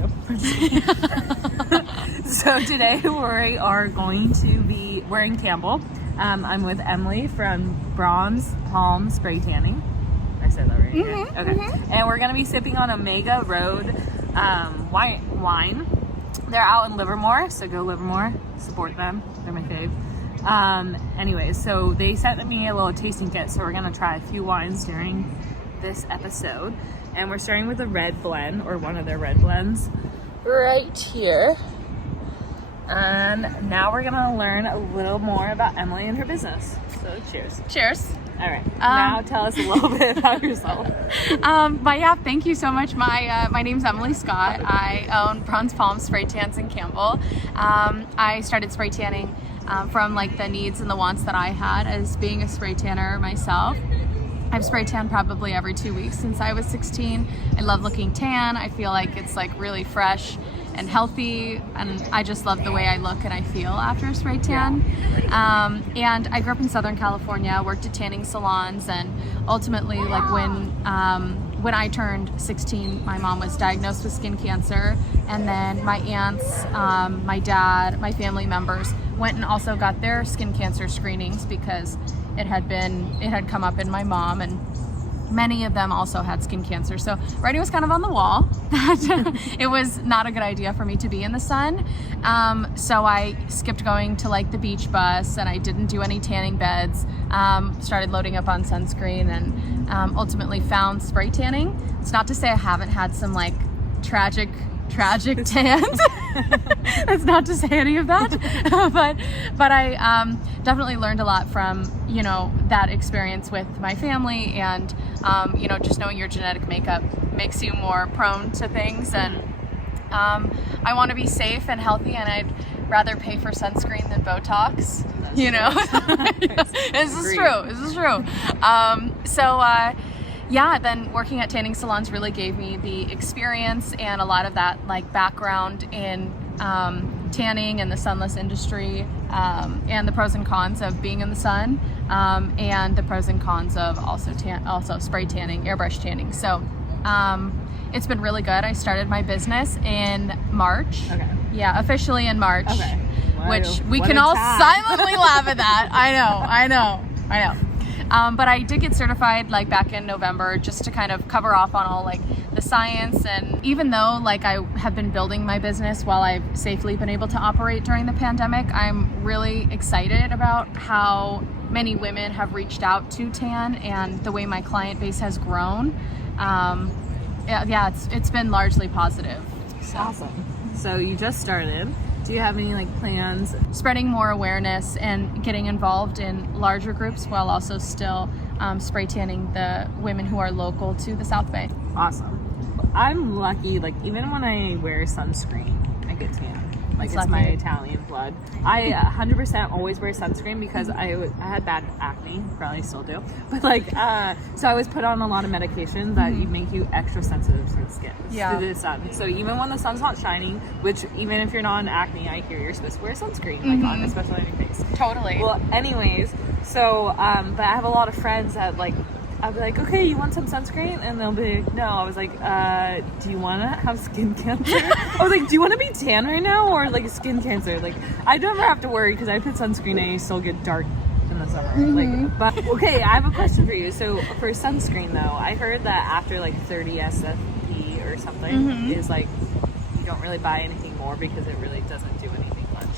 too. So today we are going to be wearing Campbell. I'm with Emily from Bronze Palm Spray Tanning. I said that right? Mm-hmm, Okay. Mm-hmm. And we're going to be sipping on Omega Road wine. They're out in Livermore, so go Livermore. Support them. They're my fave. Anyways, so they sent me a little tasting kit, so we're going to try a few wines during this episode. And we're starting with a red blend, or one of their red blends, right here. And now we're gonna learn a little more about Emily and her business. So cheers. Cheers. All right. Now tell us a little bit about yourself. But yeah, thank you so much. My name's Emily Scott. I own Bronze Palm Spray Tans in Campbell. I started spray tanning from like the needs and the wants that I had as being a spray tanner myself. I've spray tanned probably every 2 weeks since I was 16. I love looking tan. I feel like it's like really fresh and healthy, and I just love the way I look and I feel after a spray tan. And I grew up in Southern California, worked at tanning salons, and ultimately, like when I turned 16, my mom was diagnosed with skin cancer, and then my aunts, my dad, my family members went and also got their skin cancer screenings because it had come up in my mom, and many of them also had skin cancer. So writing was kind of on the wall that it was not a good idea for me to be in the sun. So I skipped going to like the beach bus, and I didn't do any tanning beds, started loading up on sunscreen, and ultimately found spray tanning. It's not to say I haven't had some like tragic tans. That's not to say any of that, but I definitely learned a lot from, you know, that experience with my family, and you know, just knowing your genetic makeup makes you more prone to things, and I want to be safe and healthy, and I'd rather pay for sunscreen than Botox. That's you know. This is true. Yeah, then working at tanning salons really gave me the experience and a lot of that like background in tanning and the sunless industry, and the pros and cons of being in the sun, and the pros and cons of also spray tanning, airbrush tanning. So it's been really good. I started my business in March. Okay. Yeah, officially in March. Okay. Which we can all silently laugh at that. I know. But I did get certified like back in November, just to kind of cover off on all like the science. And even though like I have been building my business while I've safely been able to operate during the pandemic, I'm really excited about how many women have reached out to tan and the way my client base has grown. It's been largely positive. So. Awesome. So you just started. Do you have any like plans? Spreading more awareness and getting involved in larger groups while also still spray tanning the women who are local to the South Bay. Awesome. I'm lucky, like even when I wear sunscreen, I get tan. Like it's my Italian blood. I 100% always wear sunscreen because I had bad acne, probably still do. But like, so I was put on a lot of medications that make you extra sensitive to the skin, to the sun. So even when the sun's not shining, which even if you're not on acne, I hear you're supposed to wear sunscreen, like on, especially on your face. Totally. Well, anyways, so, but I have a lot of friends that like, I'll be like, okay, you want some sunscreen? And they'll be like, no. I was like, do you want to have skin cancer? I was like, do you want to be tan right now or like skin cancer? Like, I never have to worry because I put sunscreen and I still get dark in the summer. Like, but okay, I have a question for you. So for sunscreen though, I heard that after like 30 SFP or something is like, you don't really buy anything more because it really doesn't do anything much.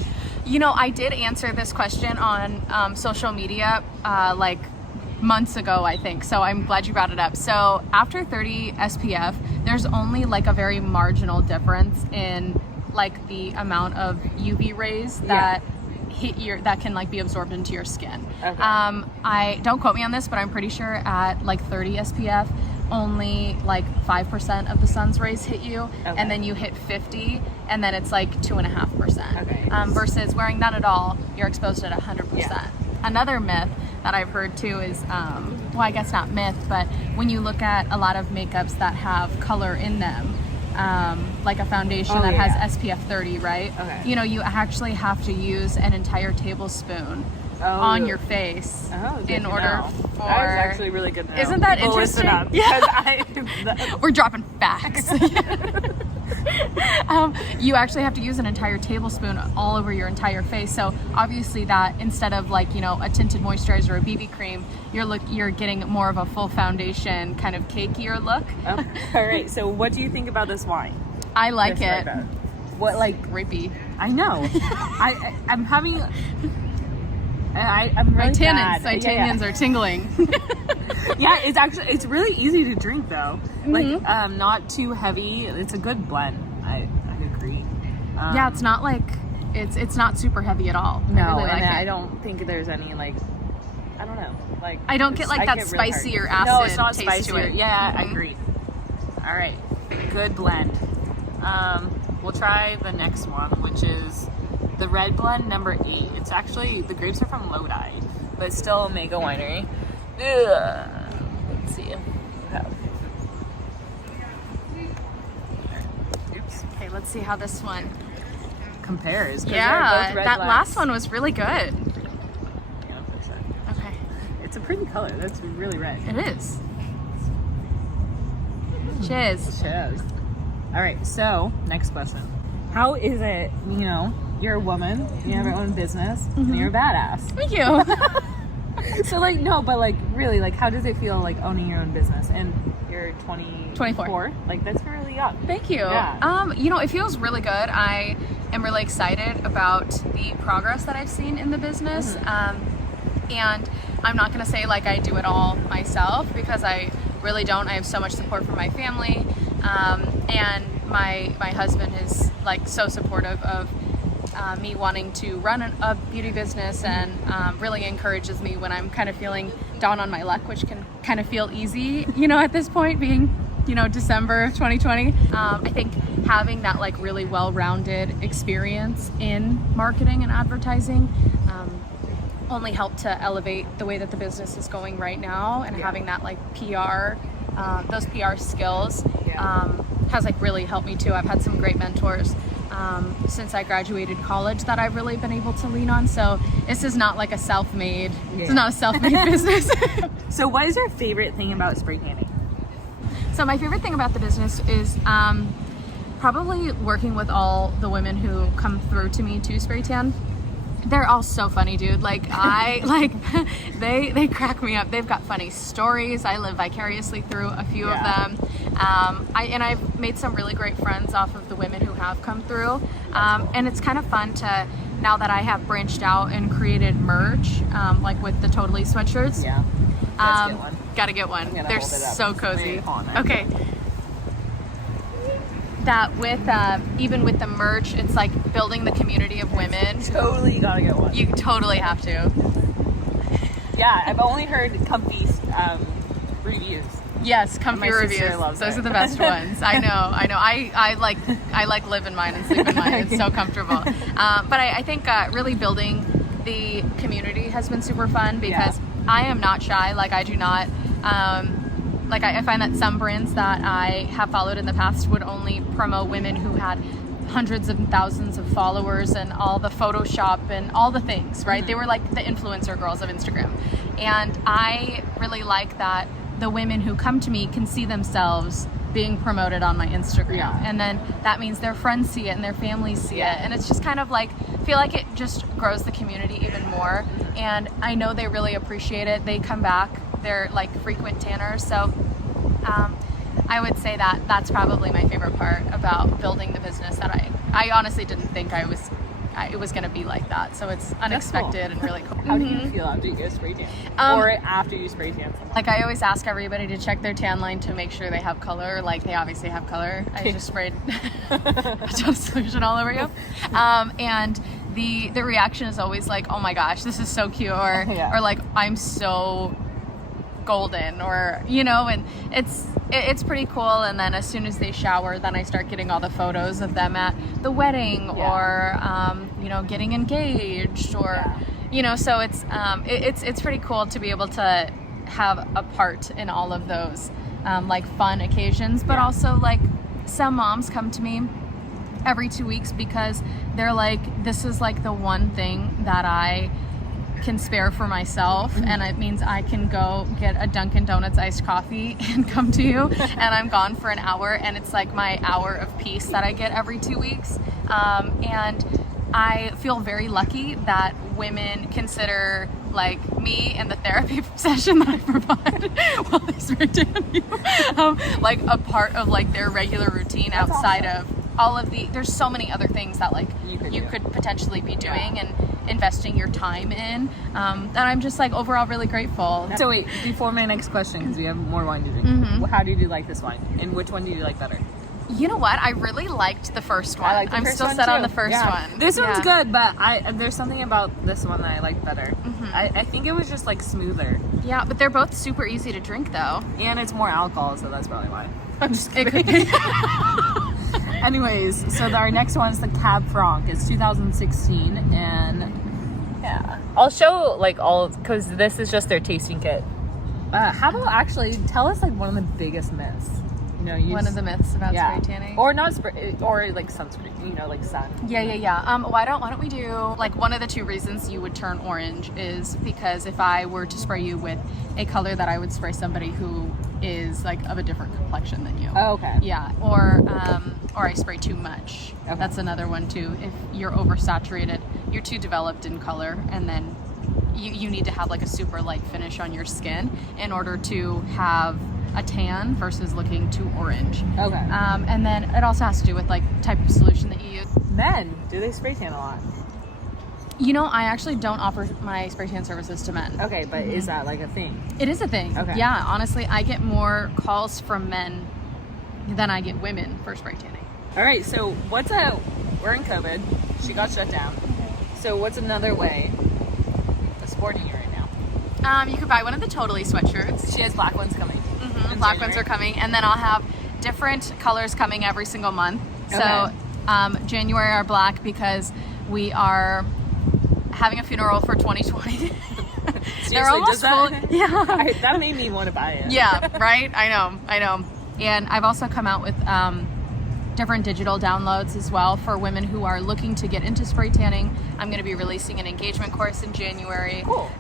You know, I did answer this question on social media, like months ago, I think. So I'm glad you brought it up. So after 30 SPF, there's only like a very marginal difference in like the amount of UV rays that that can like be absorbed into your skin. Okay. I don't quote me on this, but I'm pretty sure at like 30 SPF, only like 5% of the sun's rays hit you, and then you hit 50, and then it's like 2.5%. Okay. Versus wearing none at all, you're exposed at 100%. Yeah. Another myth that I've heard too is, well, I guess not myth, but when you look at a lot of makeups that have color in them, like a foundation that has SPF 30, right? Okay. You know, you actually have to use an entire tablespoon on your face in order for. That is actually really good to know. Isn't that People interesting? Yeah. We're dropping facts. You actually have to use an entire tablespoon all over your entire face. So obviously that instead of like, a tinted moisturizer or a BB cream, you're getting more of a full foundation kind of cakier look. All right. So what do you think about this wine? I like it. What, like, Grippy. I know. I'm having. I'm really bad. My tannins are tingling. Yeah, it's really easy to drink though. Like, not too heavy. It's a good blend. I agree. Yeah, it's not like it's not super heavy at all. No, I really like it. I don't think there's any like, I don't know, like I don't get like that spicy or acid. No, it's not taste spicy. to it. Yeah, I agree. All right, good blend. We'll try the next one, which is the red blend number 8. It's actually, the grapes are from Lodi, but it's still Omega Winery. Let's see. Oops. Okay, let's see how this one compares. Yeah, that last one was really good. Yeah, okay. It's a pretty color. That's really red. It is. Cheers. Cheers. All right, so next question. How is it, you're a woman, you have your own business, and you're a badass. Thank you. So like, no, but like really, like how does it feel like owning your own business? And you're 24? Like that's really young. Thank you. Yeah. It feels really good. I am really excited about the progress that I've seen in the business. And I'm not going to say like I do it all myself because I really don't. I have so much support from my family. And my husband is like so supportive of me wanting to run a beauty business and really encourages me when I'm kind of feeling down on my luck, which can kind of feel easy, at this point being, December of 2020. I think having that like really well-rounded experience in marketing and advertising only helped to elevate the way that the business is going right now, and having that like PR, those PR skills has like really helped me too. I've had some great mentors since I graduated college that I've really been able to lean on. So this is not like a self-made, it's not a self-made business. So what is your favorite thing about spray tanning? So my favorite thing about the business is probably working with all the women who come through to me to spray tan. They're all so funny, dude. Like they crack me up. They've got funny stories. I live vicariously through a few of them. I've made some really great friends off of the women who have come through. And it's kind of fun to, now that I have branched out and created merch, like with the Totally sweatshirts. Yeah. Let's get one. Gotta get one. They're so cozy. Okay. That with even with the merch, it's like building the community of women. Totally gotta get one. You totally have to. Yeah, I've only heard comfy reviews. Yes, comfy reviews. Those are the best ones. I know. I like live in mine and sleep in mine. It's so comfortable. But I think really building the community has been super fun because I am not shy. Like I do not. I find that some brands that I have followed in the past would only promote women who had hundreds of thousands of followers and all the Photoshop and all the things, right? They were like the influencer girls of Instagram. And I really like that the women who come to me can see themselves being promoted on my Instagram. Yeah. And then that means their friends see it and their families see it. And it's just kind of like, I feel like it just grows the community even more. And I know they really appreciate it. They come back. They're like frequent tanners. So I would say that that's probably my favorite part about building the business, that I honestly didn't think it was going to be like that. So it's unexpected and really cool. How do you feel after you go spray tan? Or after you spray tan someone? Like I always ask everybody to check their tan line to make sure they have color. Like they obviously have color. I just sprayed a ton of solution all over you. And the reaction is always like, oh my gosh, this is so cute. Or like, I'm so golden, or and it's pretty cool. And then as soon as they shower, then I start getting all the photos of them at the wedding or getting engaged, or so it's pretty cool to be able to have a part in all of those like fun occasions. But also like some moms come to me every 2 weeks because they're like, this is like the one thing that I can spare for myself, and it means I can go get a Dunkin' Donuts iced coffee and come to you, and I'm gone for an hour, and it's like my hour of peace that I get every 2 weeks. And I feel very lucky that women consider like me and the therapy session that I provide while they spray tan you, like a part of like their regular routine outside of all of there's so many other things that like you could potentially be doing and investing your time in, that I'm just like overall really grateful. So wait, before my next question, because we have more wine to drink, how did you like this wine, and which one do you like better? You know what? I really liked the first one. I'm still one set too. on the first one. This one's good, but there's something about this one that I like better. I think it was just like smoother. Yeah, but they're both super easy to drink though. And it's more alcohol, so that's probably why. I'm just kidding. Anyways, so our next one is the Cab Franc. It's 2016, and yeah, I'll show like all, because this is just their tasting kit. How about actually tell us like one of the biggest myths? You know, one of the myths about spray tanning, or not spray, or like sunscreen. You know, like sun. Yeah. Why don't we do like one of the two reasons you would turn orange is because if I were to spray you with a color that I would spray somebody who is like of a different complexion than you. Oh, okay. Yeah, or I spray too much. Okay. That's another one too. If you're oversaturated, you're too developed in color, and then you need to have like a super light finish on your skin in order to have a tan versus looking too orange. Okay. And then it also has to do with like type of solution that you use. Men, do they spray tan a lot? You know, I actually don't offer my spray tan services to men. Okay, but is that like a thing? It is a thing. Okay. Yeah, honestly, I get more calls from men than I get women for spray tanning. All right, so we're in COVID. She got shut down. So what's another way of supporting you right now? You could buy one of the Totally sweatshirts. She has black ones coming. Black ones are coming, and then I'll have different colors coming every single month. Okay. So January are black because we are having a funeral for 2020. They're almost full. Yeah, that made me want to buy it. Yeah, right. I know. And I've also come out with different digital downloads as well for women who are looking to get into spray tanning. I'm going to be releasing an engagement course in January. Cool.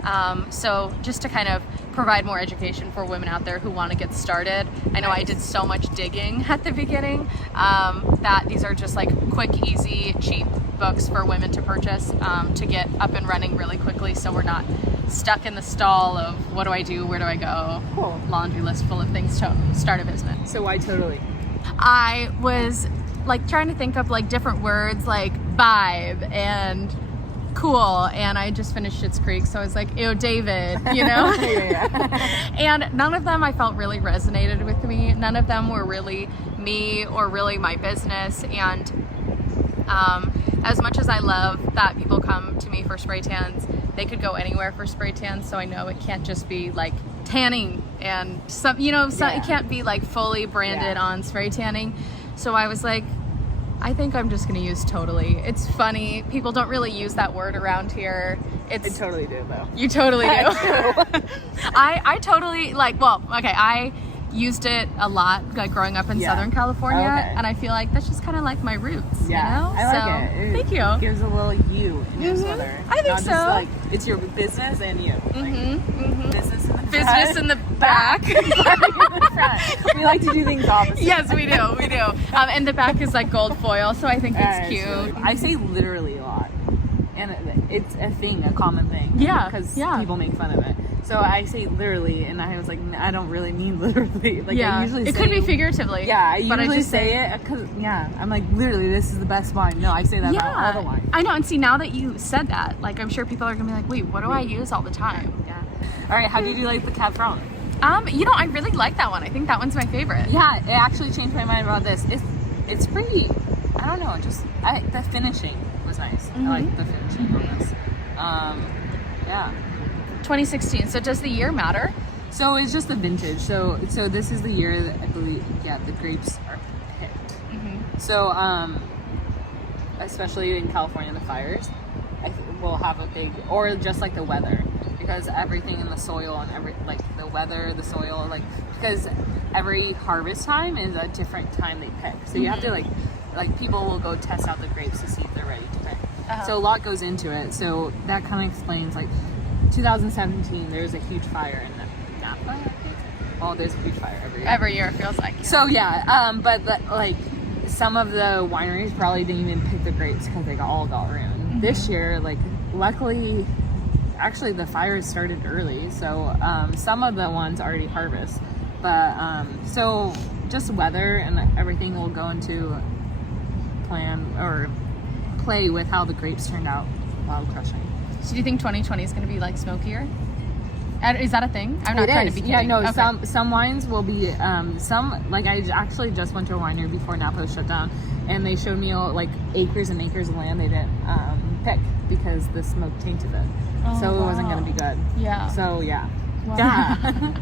So just to kind of provide more education for women out there who want to get started. I know I did so much digging at the beginning that these are just like quick, easy, cheap books for women to purchase to get up and running really quickly, so we're not stuck in the stall of what do I do, where do I go? Cool. Laundry list full of things to start a business. So why Totally? I was like trying to think of like different words like vibe and cool, and I just finished Schitt's Creek, so I was like, ew, David, you know? Yeah. And none of them I felt really resonated with me. None of them were really me or really my business. And as much as I love that people come to me for spray tans, they could go anywhere for spray tans, so I know it can't just be like tanning and some, you know, it can't be like fully branded on spray tanning. So I was like, I think I'm just going to use Totally. It's funny. People don't really use that word around here. I totally do, though. You totally do. I totally I used it a lot like growing up in Southern California, and I feel like that's just kind of like my roots. Yeah, you know? I like it. Thank you. It gives a little you in your sweater. I think not so. Just like it's your business and you. Business in the back. In the front. We like to do things opposite. Yes, we do. And the back is like gold foil, so I think it's cute. Really, I say literally a lot, and it's a thing, a common thing. Yeah, because people make fun of it. So I say literally, and I was like, I don't really mean literally. Like I usually it could be figuratively. Yeah, I usually say it because I'm like, literally, this is the best wine. No, I say that about all the wine. I know, and see, now that you said that, like, I'm sure people are gonna be like, wait, what do I use all the time? Yeah. All right, how do you like the Cab Franc? You know, I really like that one. I think that one's my favorite. Yeah, it actually changed my mind about this. It's pretty. I don't know. The finishing was nice. I like the finishing on this. Yeah. 2016. So does the year matter? So it's just the vintage. So this is the year that I believe, the grapes are picked. So, especially in California, the fires, will have a big, or just like the weather, because everything in the soil and the weather, the soil, because every harvest time is a different time they pick. So you have to like people will go test out the grapes to see if they're ready to pick. So a lot goes into it. So that kind of explains 2017, there was a huge fire in Napa, I think. Well, there's a huge fire every year. Every year it feels like. Yeah. So yeah, but like some of the wineries probably didn't even pick the grapes because they all got ruined. Mm-hmm. This year, like luckily, actually the fires started early, so some of the ones already harvest. But so just weather and everything will go into plan or play with how the grapes turned out while crushing. So do you think 2020 is going to be like smokier? Is that a thing? I'm not trying to be kidding. Yeah, no, Okay. some wines will be, some, like I actually just went to a winery before Napa shut down, and they showed me like acres and acres of land they didn't pick because the smoke tainted it. Oh, So it wasn't wow. going to be good. Yeah. So yeah. Wow. Yeah.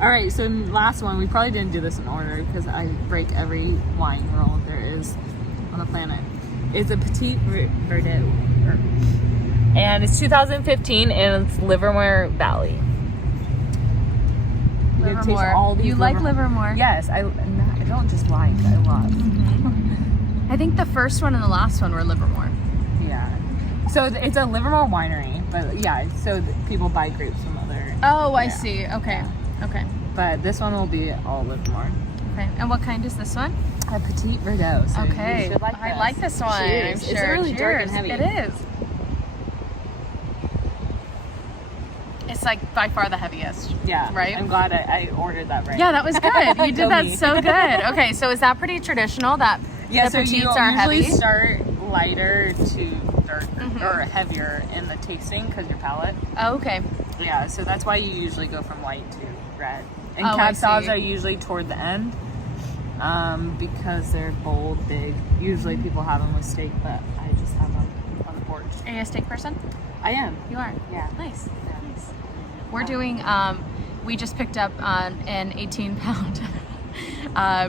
All right, so last one, we probably didn't do this in order because I break every wine rule there is on the planet. It's a Petit Verdot. And it's 2015, and it's Livermore Valley. You get to taste Livermore. all these You like Livermore? Yes, I don't just like, I love. I think the first one and the last one were Livermore. Yeah. So it's a Livermore winery, but yeah, so people buy grapes from other. Oh, I Yeah. see. Okay. Yeah. Okay. But this one will be all Livermore. Okay. And what kind is this one? A Petit Verdot. So Okay. You should like I this. like this one. Cheers. I'm sure. It's really dark and Cheers. heavy. It is. It's like by far the heaviest. Yeah. Right? I'm glad I ordered that right. Yeah, that was good. You did Go that me. so good. Okay, so is that pretty traditional that Yeah, the so you petites are usually heavy? start lighter to darker Mhm. or heavier in the tasting because your palate. Oh, okay. Yeah, so that's why you usually go from white to red. And Oh, I cab sauves see. are usually toward the end because they're bold, big. Usually people have them with steak, but I just have them on the porch. Are you a steak person? I am. You are. Yeah. Nice. Yeah. Nice. We're doing. We just picked up an 18-pound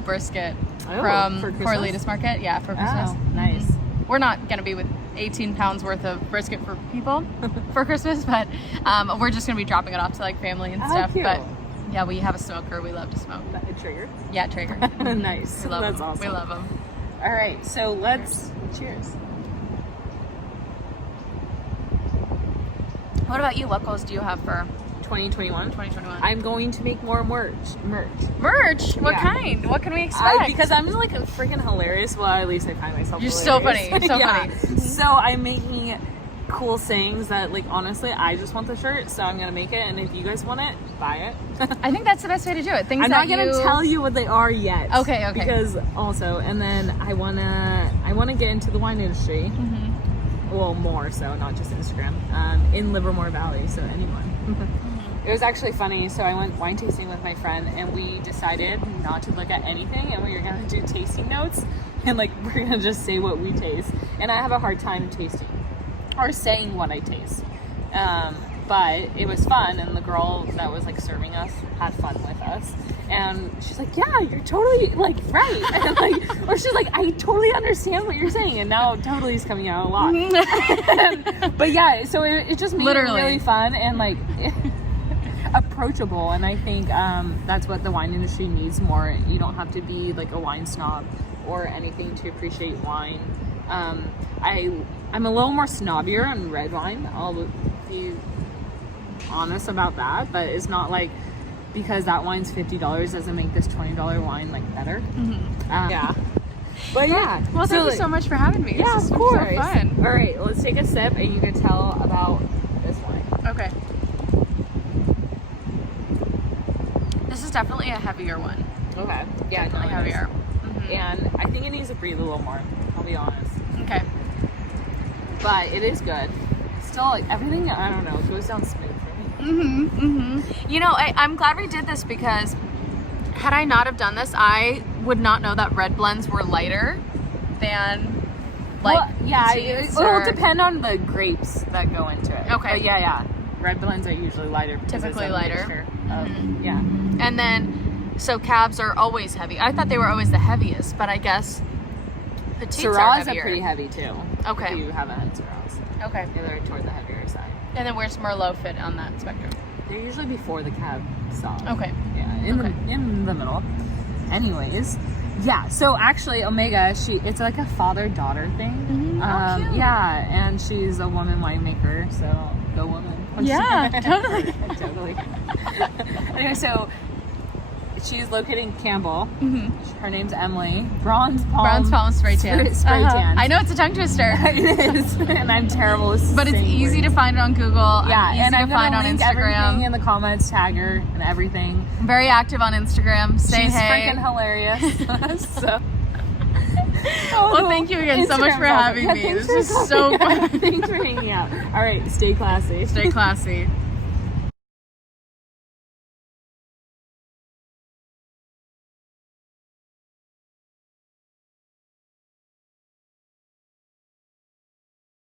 brisket Oh, from for Christmas? Corralitos Market. Yeah, for Christmas. Oh, nice. Mhm. We're not gonna be with 18 pounds worth of brisket for people for Christmas, but we're just gonna be dropping it off to like family and Oh, stuff. cute. But yeah, we have a smoker. We love to smoke. A trigger. Yeah, Traeger. Nice. We love That's them. awesome. We love them. All right, so let's cheers. What about you? What goals do you have for 2021. 2021? I'm going to make more merch. Merch? What Yeah. kind? What can we expect? Because I'm like a freaking hilarious. Well, at least I find myself. You're so hilarious. funny. You're so Yeah. funny. So I'm making cool sayings that, like, honestly, I just want the shirt, so I'm gonna make it. And if you guys want it, buy it. I think that's the best way to do it. Things I'm that not gonna tell you what they are yet. Okay, okay. Because also, and then I wanna get into the wine industry. Mhm. Well, more so, not just Instagram. In Livermore Valley, so anyone. It was actually funny. So I went wine tasting with my friend, and we decided not to look at anything, and we were gonna do tasting notes, and like we're gonna just say what we taste. And I have a hard time tasting or saying what I taste. But it was fun, and the girl that was like serving us had fun with us, and she's like, "Yeah, you're totally like right," and like, or she's like, "I totally understand what you're saying," and now totally is coming out a lot. But yeah, so it just made Literally. it really fun and like approachable, and I think that's what the wine industry needs more. You don't have to be like a wine snob or anything to appreciate wine. I'm a little more snobbier on red wine. I'll be honest about that, but it's not like because that wine's $50 doesn't make this $20 wine like better. Yeah, but yeah. Well, thank you so much for having me. Yeah, This of has been course. So fun. All right, let's take a sip, and you can tell about this wine. Okay. This is definitely a heavier one. Okay. Yeah, Definitely no, it is. heavier. Mhm. And I think it needs to breathe a little more. I'll be honest, Okay. but it is good. Still, like everything, I don't know, goes down smooth for me. You know, I'm glad we did this because had I not have done this, I would not know that red blends were lighter than like Well, yeah, petites it'll or- depend on the grapes that go into it. Okay. But yeah. Red blends are usually lighter. Because Typically it's a lighter. mixture of- yeah. And then so cabs are always heavy. I thought they were always the heaviest, but I guess petites are Syrahs heavier. are pretty heavy too. Okay. If you haven't had Syrahs. Okay. Yeah, they're toward the heavier side. And then where's Merlot fit on that spectrum? They're usually before the cab sauce. Okay. Yeah, in the middle. Anyways, yeah. So actually, Omega, it's like a father-daughter thing. Oh, cute. Yeah, and she's a woman winemaker, so go woman. Yeah, totally. Totally. Anyway, so she's located in Campbell. Her name's Emily. Bronze Palm spray tan. Spray tan. I know it's a tongue twister. It is, and I'm terrible with But it's easy to find on Google. Yeah, easy and I'm to find on link everything Instagram. in the comments, tag her, and everything. Very active on Instagram. Say She's hey. freaking hilarious. So. Well, thank you again so much for having me. This is so fun. Thanks for hanging out. All right, stay classy. Stay classy.